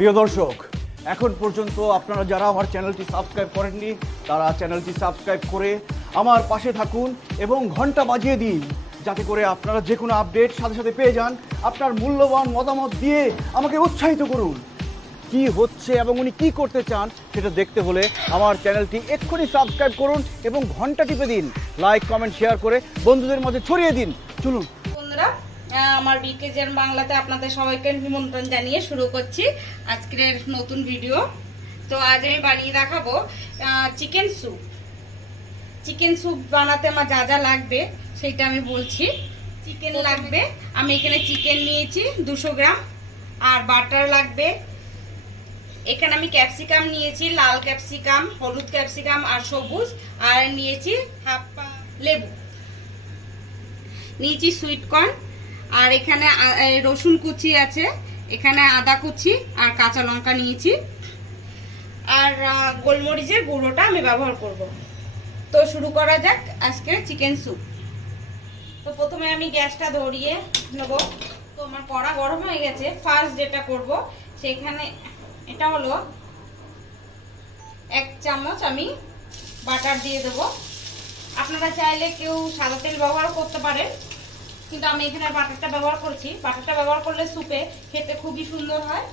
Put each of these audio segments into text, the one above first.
প্রিয় দর্শক, এখন পর্যন্ত আপনারা যারা আমার চ্যানেলটি সাবস্ক্রাইব করেননি তারা চ্যানেলটি সাবস্ক্রাইব করে আমার পাশে থাকুন এবং ঘন্টা বাজিয়ে দিন, যাতে করে আপনারা যে কোনো আপডেট সাথে সাথে পেয়ে যান। আপনার মূল্যবান মতামত দিয়ে আমাকে উৎসাহিত করুন। কি হচ্ছে এবং উনি কি করতে চান সেটা দেখতে হলে আমার চ্যানেলটি এক্ষুনি সাবস্ক্রাইব করুন এবং ঘন্টা টিপে দিন। লাইক, কমেন্ট, শেয়ার করে বন্ধুদের মধ্যে ছড়িয়ে দিন। চলুন বন্ধুরা, আমার বিকেজের বাংলাতে আপনাদের সবাইকে নিমন্ত্রণ জানিয়ে শুরু করছি আজকের নতুন ভিডিও। তো আজ আমি বানিয়ে দেখাবো চিকেন স্যুপ। চিকেন স্যুপ বানাতে আমার যা যা লাগবে সেটা আমি বলছি। চিকেন লাগবে, আমি এখানে চিকেন নিয়েছি 200 গ্রাম, আর বাটার লাগবে। এখানে আমি ক্যাপসিকাম নিয়েছি, লাল ক্যাপসিকাম, হলুদ ক্যাপসিকাম আর সবুজ, আর নিয়েছি হাফ লেবু, নিয়েছি সুইট কর্ন, আর এখানে রসুন কুচি আছে, এখানে আদা কুচি আর কাঁচা লঙ্কা নিয়েছি, আর গোলমরিচের গুঁড়োটা আমি ব্যবহার করব। তো শুরু করা যাক আজকে চিকেন স্যুপ। তো প্রথমে আমি গ্যাসটা ধরিয়ে নেব। তো আমার কড়া গরম হয়ে গেছে। ফার্স্ট যেটা করব সেখানে এটা হলো 1 চামচ আমি বাটার দিয়ে দেব। আপনারা চাইলে কেউ সাদা তেল ব্যবহার করতে পারেন, কিন্তু আমি এখানে বাটারটা ব্যবহার করছি। বাটারটা ব্যবহার করলে স্যুপে খেতে খুবই সুন্দর হয়।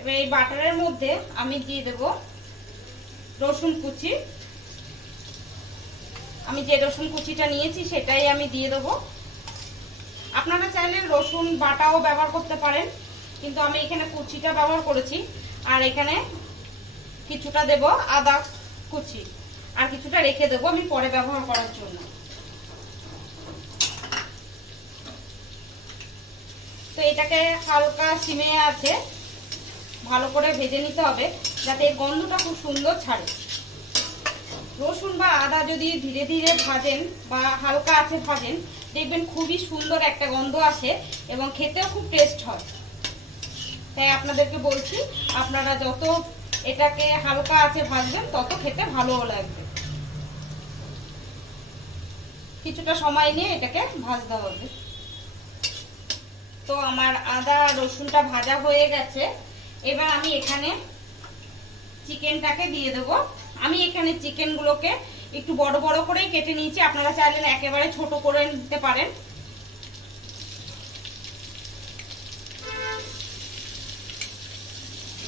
এবার এই বাটারের মধ্যে আমি দিয়ে দেব রসুন কুচি। আমি যে রসুন কুচিটা নিয়েছি সেটাই আমি দিয়ে দেব। আপনারা চাইলে রসুন বাটাও ব্যবহার করতে পারেন, কিন্তু আমি এখানে কুচিটা ব্যবহার করেছি। আর এখানে কিছুটা দেব আদা কুচি, আর কিছুটা রেখে দেবো আমি পরে ব্যবহার করার জন্য। তো এটাকে হালকা সিমে আছে ভালো করে ভেজে নিতে হবে, যাতে এই গন্ধটা খুব সুন্দর ছাড়ে। রসুন বা আদা যদি ধীরে ধীরে ভাজেন বা হালকা আছে ভাজেন, দেখবেন খুবই সুন্দর একটা গন্ধ আসে এবং খেতেও খুব টেস্ট হয়। তাই আপনাদেরকে বলছি, আপনারা যত এটাকে হালকা আছে ভাজবেন তত খেতে ভালোও লাগবে। কিছুটা সময় নিয়ে এটাকে ভাজতে হবে। তো আমার আদা রসুনটা ভাজা হয়ে গেছে। এবার আমি এখানে চিকেনটাকে দিয়ে দেব। আমি এখানে চিকেনগুলোকে একটু বড় বড় করেই কেটে নিয়েছি, আপনারা চাইলে একেবারে ছোট করে নিতে পারেন।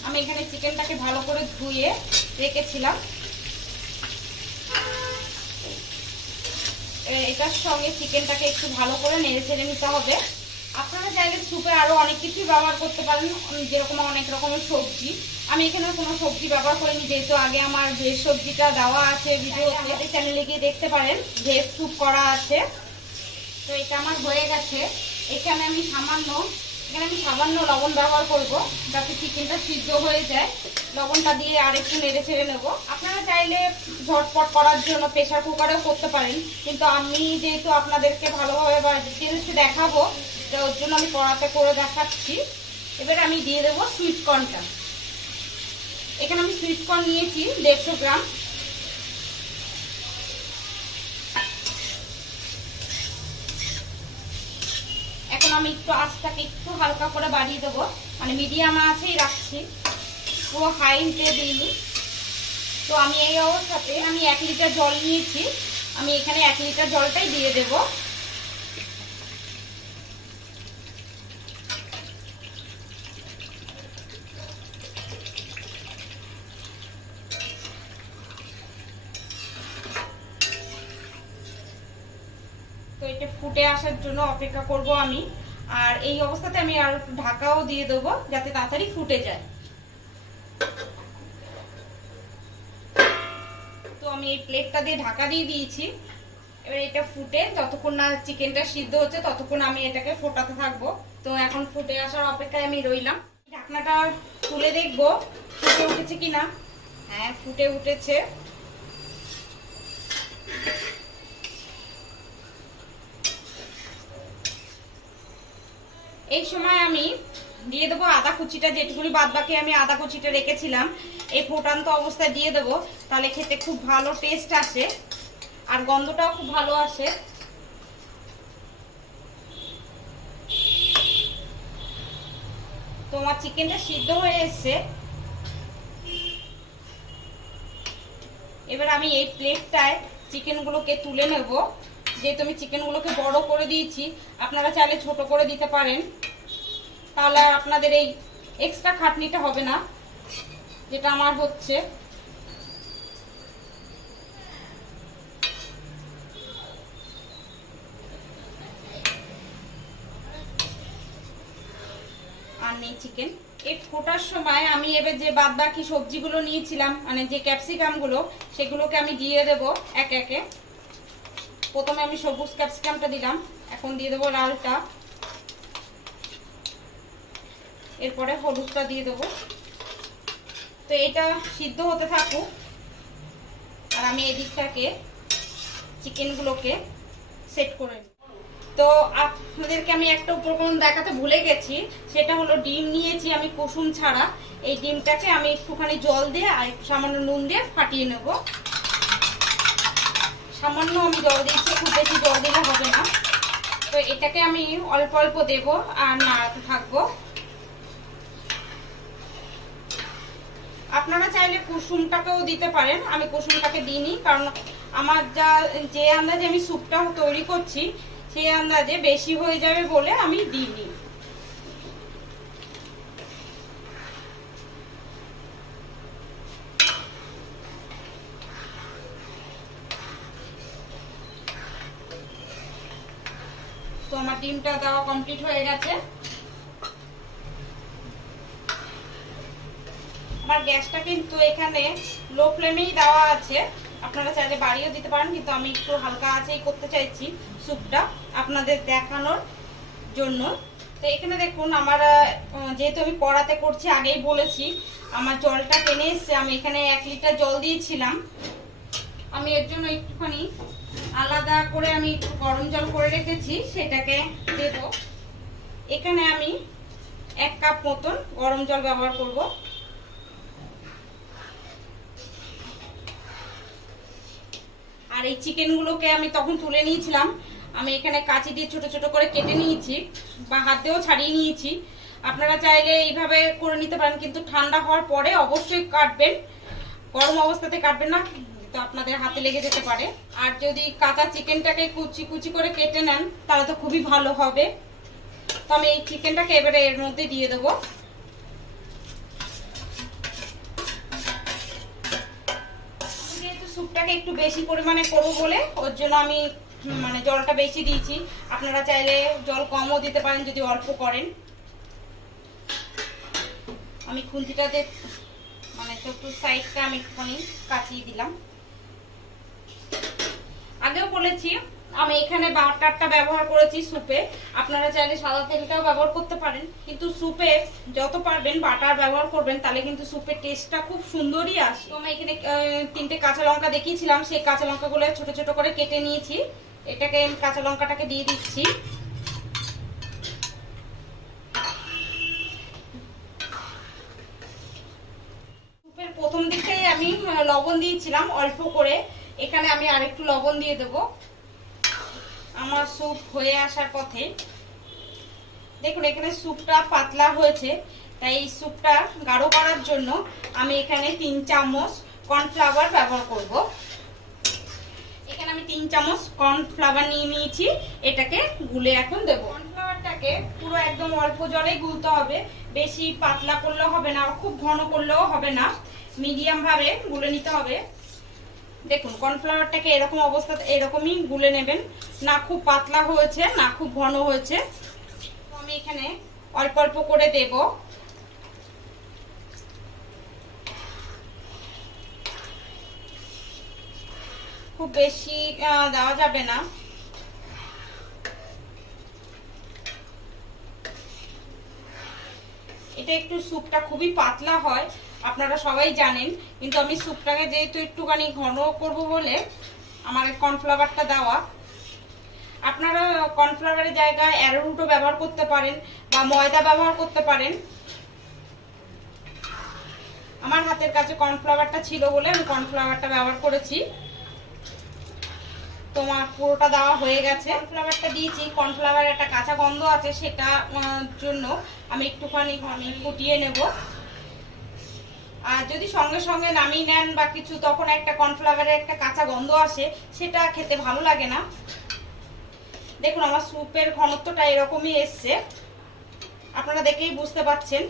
আমি এখানে চিকেনটাকে ভালো করে ধুয়ে রেখেছিলাম। এটার সঙ্গে চিকেনটাকে একটু ভালো করে নেড়ে চেড়ে নিতে হবে। আপনারা চাইলে স্যুপে আরো অনেক কিছুই ব্যবহার করতে পারেন, যেরকম অনেক রকমের সবজি। আমি এখানে কোনো সবজি ব্যবহার করিনি, যেহেতু আগে আমার ভেজ সবজিটা দেওয়া আছে ভিডিওতে, চ্যানেলে গিয়ে দেখতে পারেন, ভেজ স্যুপ করা আছে। তো এটা আমার হয়ে গেছে। এখানে আমি সামান্য লবণ ব্যবহার করব, যাতে চিকেনটা সিদ্ধ হয়ে যায়। লবণটা দিয়ে আরেকটু নেড়ে ছেড়ে নেব। আপনারা চাইলে ঝটপট করার জন্য প্রেসার কুকারেও করতে পারেন, কিন্তু আমি যেহেতু আপনাদেরকে ভালোভাবে বা ডিটেলসে দেখাবো, ওর জন্য আমি কড়াতে করে দেখাচ্ছি। এবার আমি দিয়ে দেবো সুইট কর্নটা। এখানে আমি সুইট কর্ন নিয়েছি 150 গ্রাম। এখন আমি একটু আঁচটাকে একটু হালকা করে বাড়িয়ে দেবো, মানে মিডিয়াম আঁচেই রাখছি, পুরো হাই হিটে দিইনি। তো আমি এই অবস্থাতে আমি 1 লিটার জল নিয়েছি, আমি এখানে 1 লিটার জলটাই দিয়ে দেবো। তো এটা ফুটে আসার জন্য অপেক্ষা করব আমি। আর এই অবস্থাতে আমি আর একটু ঢাকাও দিয়ে দেবো, যাতে তাড়াতাড়ি ফুটে যায়। তো আমি এই প্লেটটা দিয়ে ঢাকা দিয়ে দিয়েছি। এবার এটা ফুটে যতক্ষণ না চিকেনটা সিদ্ধ হচ্ছে ততক্ষণ আমি এটাকে ফোটাতে থাকবো। তো এখন ফুটে আসার অপেক্ষায় আমি রইলাম। ঢাকনাটা তুলে দেখবো ফুটে উঠেছে কিনা। হ্যাঁ, ফুটে উঠেছে। এই সময় আমি দিয়ে দেবো আদা কুচিটা, যেটুকুনি বাদ বাকি আমি আদা কুচিটা রেখেছিলাম এই ফোটান্ত অবস্থায় দিয়ে দেবো, তাহলে খেতে খুব ভালো টেস্ট আসে আর গন্ধটাও খুব ভালো আসে। তো আমার চিকেনটা সিদ্ধ হয়ে এসছে। এবার আমি এই প্লেটটায় চিকেনগুলোকে তুলে নেব। যেহেতু আমি চিকেনগুলোকে বড় করে দিয়েছি, আপনারা চাইলে ছোট করে দিতে পারেন, তাহলে আপনাদের এই এক্সট্রা খাটনিটা হবে না, যেটা আমার হচ্ছে। আর নেই চিকেন। এই ফোটার সময় আমি এবার যে বাদ বাকি সবজিগুলো নিয়েছিলাম, মানে যে ক্যাপসিকামগুলো, সেগুলোকে আমি দিয়ে দেব একে একে। প্রথমে আমি সবুজ ক্যাপসিকামটা দিলাম, এখন দিয়ে দেবো লালটা, এরপরে হলুদটা দিয়ে দেবো। তো এটা সিদ্ধ হতে থাকুক, আর আমি এদিকটাকে চিকেনগুলোকে সেট করে নিই। তো আপনাদেরকে আমি একটা উপকরণ দেখাতে ভুলে গেছি, সেটা হলো ডিম নিয়েছি আমি কুসুম ছাড়া। এই ডিমটাকে আমি একটুখানি জল দিয়ে আর একটু সামান্য নুন দিয়ে ফাটিয়ে নেব। সামান্য আমি জল দিচ্ছি, খুব বেশি জল দিলে হবে না। তো এটাকে আমি অল্প অল্প দেব আর নাড়াতে থাকবো। আপনারা চাইলে কুসুমটাকেও দিতে পারেন, আমি কুসুমটাকে দিইনি, কারণ আমার যে আন্দাজে আমি স্যুপটা তৈরি করছি সেই আন্দাজে বেশি হয়ে যাবে বলে আমি দিইনি। তো আমার ডিমটা দেওয়া কমপ্লিট হয়ে গেছে। আমার গ্যাসটা কিন্তু এখানে লো ফ্লেমেই দেওয়া আছে, আপনারা চাইলে বাড়িয়েও দিতে পারেন, কিন্তু আমি একটু হালকা আঁচেই করতে চাইছি স্যুপটা আপনাদের দেখানোর জন্য। তো এখানে দেখুন আমার যেহেতু আমি কড়াতে করছি, আগেই বলেছি আমার জলটা টেনে এসছে। আমি এখানে 1 লিটার জল দিয়েছিলাম, আমি এর জন্য একটুখানি আলাদা করে আমি একটু গরম জল করে রেখেছি, সেটাকে দেব। এখানে আমি 1 কাপ মতন গরম জল ব্যবহার করব। আর এই চিকেনগুলোকে আমি তখন তুলে নিয়েছিলাম, আমি এখানে কাঁচি দিয়ে ছোট ছোট করে কেটে নিয়েছি, বা হাত দিয়েও ছাড়িয়ে নিয়েছি। আপনারা চাইলে এইভাবে করে নিতে পারেন, কিন্তু ঠান্ডা হওয়ার পরে অবশ্যই কাটবেন, গরম অবস্থাতে কাটবেন না, তো আপনাদের হাতে লেগে যেতে পারে। আর যদি কাঁচা চিকেনটাকে কুচি কুচি করে কেটে নেন তাহলে তো খুবই ভালো হবে। তো আমি এই চিকেনটাকে এবারে এর মধ্যে দিয়ে দেবো। স্যুপটাকে একটু বেশি পরিমাণে করবো বলে ওর জন্য আমি মানে জলটা বেশি দিয়েছি। আপনারা চাইলে জল কমও দিতে পারেন যদি অল্প করেন। আমি খুন্তিটাতে মানে একটু সাইডটা আমি একটুখানি কাচিয়ে দিলাম। আগেও বলেছি আমি এখানে বাটারটা ব্যবহার করেছি স্যুপে, আপনারা চাইলে সাদা তেলটাও ব্যবহার করতে পারেন, কিন্তু স্যুপে যত পারবেন বাটার ব্যবহার করবেন, তাহলে কিন্তু স্যুপের টেস্টটা খুব সুন্দরই আসে। তো আমি এখানে 3টে কাঁচা লঙ্কা দেখিয়েছিলাম, সেই কাঁচা লঙ্কাগুলো ছোট ছোট করে কেটে নিয়েছি। এটাকে কাঁচা লঙ্কাটাকে দিয়ে দিচ্ছি। স্যুপের প্রথম দিকটাই আমি লবণ দিয়েছিলাম অল্প করে, এখানে আমি আরেকটু লবণ দিয়ে দেবো আমার স্যুপ হয়ে আসার পথে। দেখুন এখানে স্যুপটা পাতলা হয়েছে, তাই এই স্যুপটা গাঢ় করার জন্য আমি এখানে 3 চামচ কর্নফ্লাওয়ার ব্যবহার করব। এখানে আমি 3 চামচ কর্নফ্লাওয়ার নিয়ে নিয়েছি, এটাকে গুলে এখন দেবো। কর্নফ্লাওয়ারটাকে পুরো একদম অল্প জলেই গুলতে হবে, বেশি পাতলা করলেও হবে না, খুব ঘন করলেও হবে না, মিডিয়াম ভাবে গুলে নিতে হবে। দেখুন কর্নফ্লাওয়ারটাকে এরকম অবস্থাতে এরকমই গুলে নেবেন, না খুব পাতলা হয়েছে না খুব ঘন হয়েছে। তো আমি এখানে অল্প অল্প করে দেব। খুব বেশি দেওয়া যাবে না। এটা একটু স্যুপটা খুবই পাতলা হয়, আপনারা সবাই জানেন, কিন্তু আমি স্যুপটাকে যেহেতু একটুখানি ঘন করব বলে আমার কর্নফ্লাওয়ারটা দেওয়া। আপনারা কর্নফ্লাওয়ারের জায়গায় অ্যারোরুটও ব্যবহার করতে পারেন বা ময়দা ব্যবহার করতে পারেন। আমার হাতের কাছে কর্নফ্লাওয়ারটা ছিল বলে আমি কর্নফ্লাওয়ারটা ব্যবহার করেছি। তোমার পুরোটা দেওয়া হয়ে গেছে। কর্নফ্লাওয়ারটা দিয়েছি, কর্নফ্লাওয়ারের একটা কাঁচা গন্ধ আছে, সেটা জন্য আমি একটুখানি ফুটিয়ে নেব। আর যদি সঙ্গে সঙ্গে নামিয়ে নেন বা কিছু, তখন একটা কর্নফ্লাওয়ারের একটা কাঁচা গন্ধ আসে, সেটা খেতে ভালো লাগে না। দেখুন আমার স্যুপের ঘনত্বটা এরকমই এসছে, আপনারা দেখেই বুঝতে পাচ্ছেন।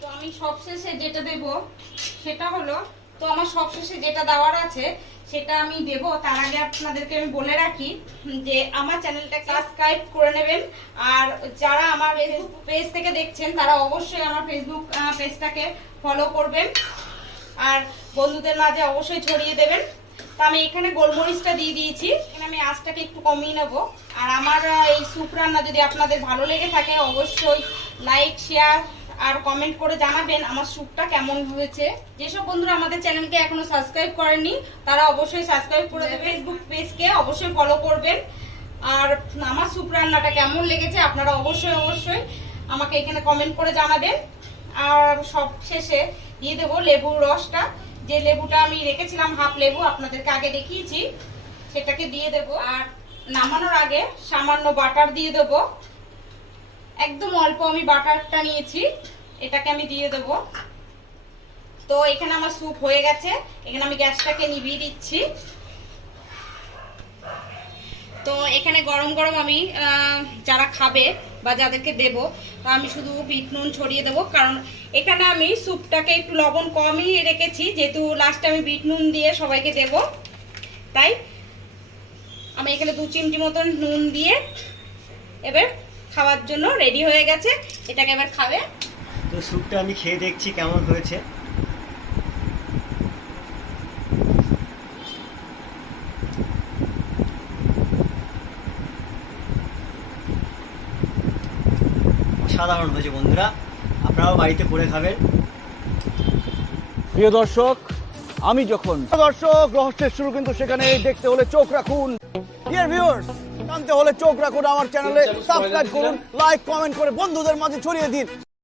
তো আমি সবশেষে যেটা দেব সেটা হলো, তো আমার সবশেষে যেটা দেওয়ার আছে সেটা আমি দেব। তার আগে আপনাদেরকে আমি বলে রাখি যে আমার চ্যানেলটা সাবস্ক্রাইব করে নেবেন। আর যারা আমার ফেসবুক পেজ থেকে দেখছেন তারা অবশ্যই আমার ফেসবুক পেজটাকে ফলো করবেন আর বন্ধুদের মাঝে অবশ্যই ছড়িয়ে দেবেন। তো আমি এখানে গোলমরিচটা দিয়ে দিয়েছি, এখানে আমি আঁচটাকে একটু কমিয়ে নেব। আর আমার এই স্যুপ রান্না যদি আপনাদের ভালো লেগে থাকে অবশ্যই লাইক, শেয়ার আর কমেন্ট করে জানাবেন আমার স্যুপটা কেমন হয়েছে। যেসব বন্ধুরা আমাদের চ্যানেলকে এখনো সাবস্ক্রাইব করেননি তারা অবশ্যই সাবস্ক্রাইব করে দেবেন, ফেসবুক পেজকে অবশ্যই ফলো করবেন। আর আমার স্যুপ রান্নাটা কেমন লেগেছে আপনারা অবশ্যই অবশ্যই আমাকে এখানে কমেন্ট করে জানাবেন। আর সব শেষে দিয়ে দেবো লেবুর রসটা, যে লেবুটা আমি রেখেছিলাম হাফ লেবু, আপনাদেরকে আগে দেখিয়েছি, সেটাকে দিয়ে দেব। আর নামানোর আগে সামান্য বাটার দিয়ে দেব, একদম অল্প আমি বাটারটা নিয়েছি, এটাকে আমি দিয়ে দেব। তো এখানে আমার স্যুপ হয়ে গেছে, এখানে আমি গ্যাসটাকে নিভিয়ে দিচ্ছি। তো এখানে গরম গরম আমি যারা খাবে বা যাদেরকে দেব, তো আমি শুধু বিট নুন ছড়িয়ে দেবো, কারণ এখানে আমি স্যুপটাকে একটু লবণ কমই রেখেছি, যেহেতু লাস্টে আমি বিট নুন দিয়ে সবাইকে দেব, তাই আমি এখানে 2 চিমটি মতন নুন দিয়ে এবার খাওয়ার জন্য রেডি হয়ে গেছে। এটাকে এবার খাবে। তো স্যুপটা আমি খেয়ে দেখছি কেমন হয়েছে। অসাধারণ হয়েছে বন্ধুরা, আপনারাও বাড়িতে করে খাবেন। প্রিয় দর্শক, আমি যখন দর্শক রহস্যের শুরু কিন্তু সেখানে দেখতে হলে চোখ রাখুন। ডিয়ার ভিউয়ার্স, জানতে হলে চোখ রাখুন আমার চ্যানেলে, সাবস্ক্রাইব করুন, লাইক কমেন্ট করে বন্ধুদের মাঝে ছড়িয়ে দিন।